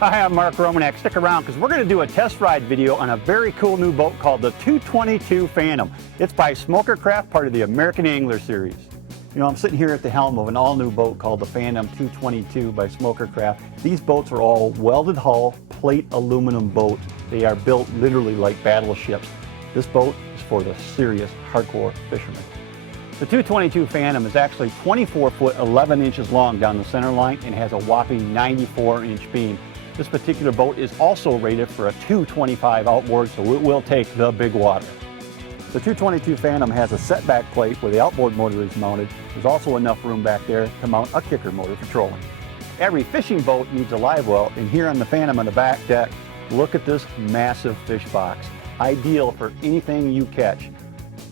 Hi, I'm Mark Romanek. Stick around because we're going to do a test ride video on a very cool new boat called the 222 Phantom. It's by Smokercraft, part of the American Angler series. You know, I'm sitting here at the helm of an all-new boat called the Phantom 222 by Smokercraft. These boats are all welded hull, plate aluminum boats. They are built literally like battleships. This boat is for the serious, hardcore fishermen. The 222 Phantom is actually 24 foot 11 inches long down the center line and has a whopping 94-inch beam. This particular boat is also rated for a 225 outboard, so it will take the big water. The 222 Phantom has a setback plate where the outboard motor is mounted. There's also enough room back there to mount a kicker motor for trolling. Every fishing boat needs a live well, and here on the Phantom on the back deck, look at this massive fish box. Ideal for anything you catch.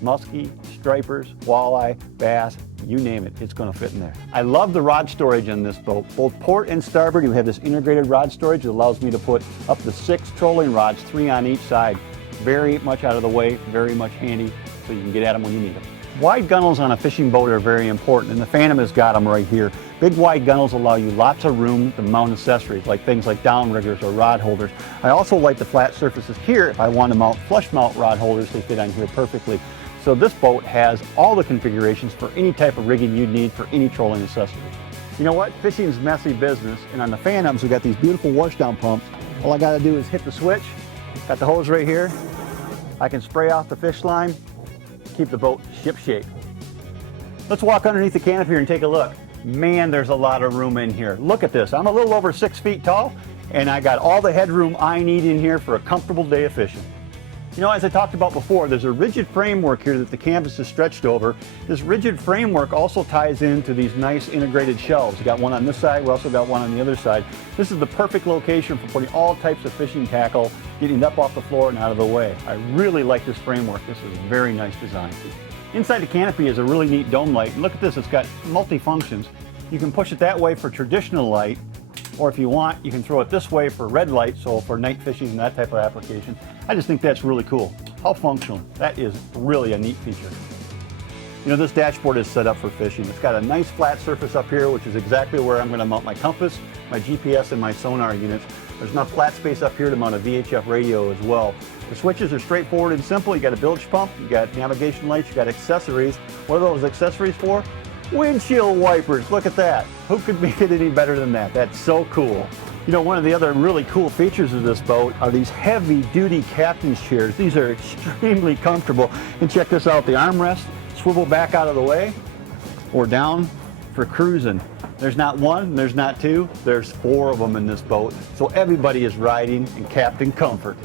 Muskie, stripers, walleye, bass, you name it, it's going to fit in there. I love the rod storage in this boat. Both port and starboard, you have this integrated rod storage that allows me to put up to 6 trolling rods, 3 on each side. Very much out of the way, very much handy, so you can get at them when you need them. Wide gunnels on a fishing boat are very important, and the Phantom has got them right here. Big wide gunnels allow you lots of room to mount accessories, like things like downriggers or rod holders. I also like the flat surfaces here. If I want to mount flush mount rod holders, they fit on here perfectly. So this boat has all the configurations for any type of rigging you'd need for any trolling accessory. You know what? Fishing's messy business, and on the Phantoms we got these beautiful washdown pumps. All I got to do is hit the switch. Got the hose right here. I can spray off the fish line, keep the boat ship shape. Let's walk underneath the canopy here and take a look. Man, there's a lot of room in here. Look at this. I'm a little over 6 feet tall, and I got all the headroom I need in here for a comfortable day of fishing. You know, as I talked about before, there's a rigid framework here that the canvas is stretched over. This rigid framework also ties into these nice integrated shelves. We got one on this side, we also got one on the other side. This is the perfect location for putting all types of fishing tackle, getting it up off the floor and out of the way. I really like this framework. This is a very nice design. Inside the canopy is a really neat dome light. And look at this, it's got multi-functions. You can push it that way for traditional light, or if you want, you can throw it this way for red light, so for night fishing and that type of application. I just think that's really cool. How functional. That is really a neat feature. You know, this dashboard is set up for fishing. It's got a nice flat surface up here, which is exactly where I'm going to mount my compass, my GPS, and my sonar units. There's enough flat space up here to mount a VHF radio as well. The switches are straightforward and simple. You got a bilge pump, you got navigation lights, you got accessories. What are those accessories for? Windshield wipers, look at that. Who could make it any better than that? That's so cool. You know, one of the other really cool features of this boat are these heavy-duty captain's chairs. These are extremely comfortable. And check this out, the armrest swivel back out of the way or down for cruising. There's not one, there's not two, there's 4 of them in this boat. So everybody is riding in captain comfort.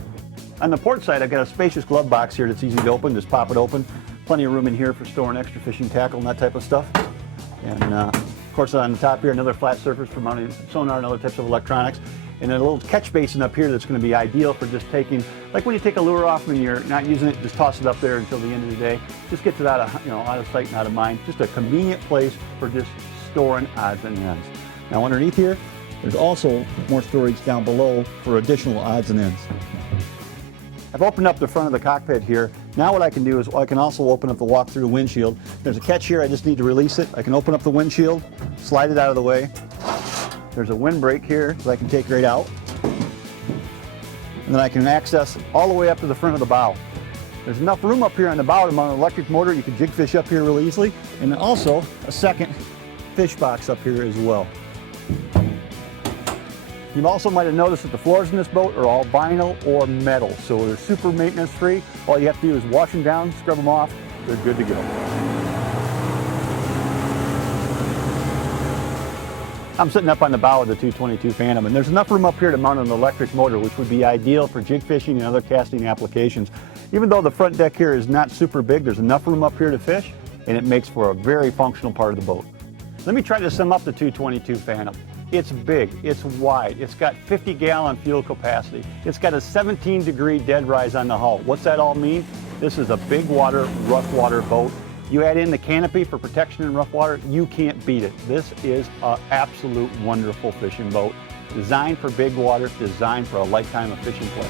On the port side, I've got a spacious glove box here that's easy to open. Just pop it open. Plenty of room in here for storing extra fishing tackle and that type of stuff. And of course on the top here, another flat surface for mounting sonar and other types of electronics. And then a little catch basin up here that's going to be ideal for just taking, like when you take a lure off and you're not using it, just toss it up there until the end of the day. Just gets it out of, out of sight and out of mind. Just a convenient place for just storing odds and ends. Now underneath here, there's also more storage down below for additional odds and ends. I've opened up the front of the cockpit here. Now what I can do is I can also open up the walk-through windshield. There's a catch here, I just need to release it. I can open up the windshield, slide it out of the way. There's a windbreak here that I can take right out. And then I can access all the way up to the front of the bow. There's enough room up here on the bow to mount an electric motor. You can jig fish up here really easily. And then also a second fish box up here as well. You also might have noticed that the floors in this boat are all vinyl or metal, so they're super maintenance free. All you have to do is wash them down, scrub them off, they're good to go. I'm sitting up on the bow of the 222 Phantom, and there's enough room up here to mount an electric motor, which would be ideal for jig fishing and other casting applications. Even though the front deck here is not super big, there's enough room up here to fish, and it makes for a very functional part of the boat. Let me try to sum up the 222 Phantom. It's big, it's wide, it's got 50-gallon fuel capacity, it's got a 17-degree dead rise on the hull. What's that all mean? This is a big water, rough water boat. You add in the canopy for protection in rough water, you can't beat it. This is an absolute wonderful fishing boat, designed for big water, designed for a lifetime of fishing play.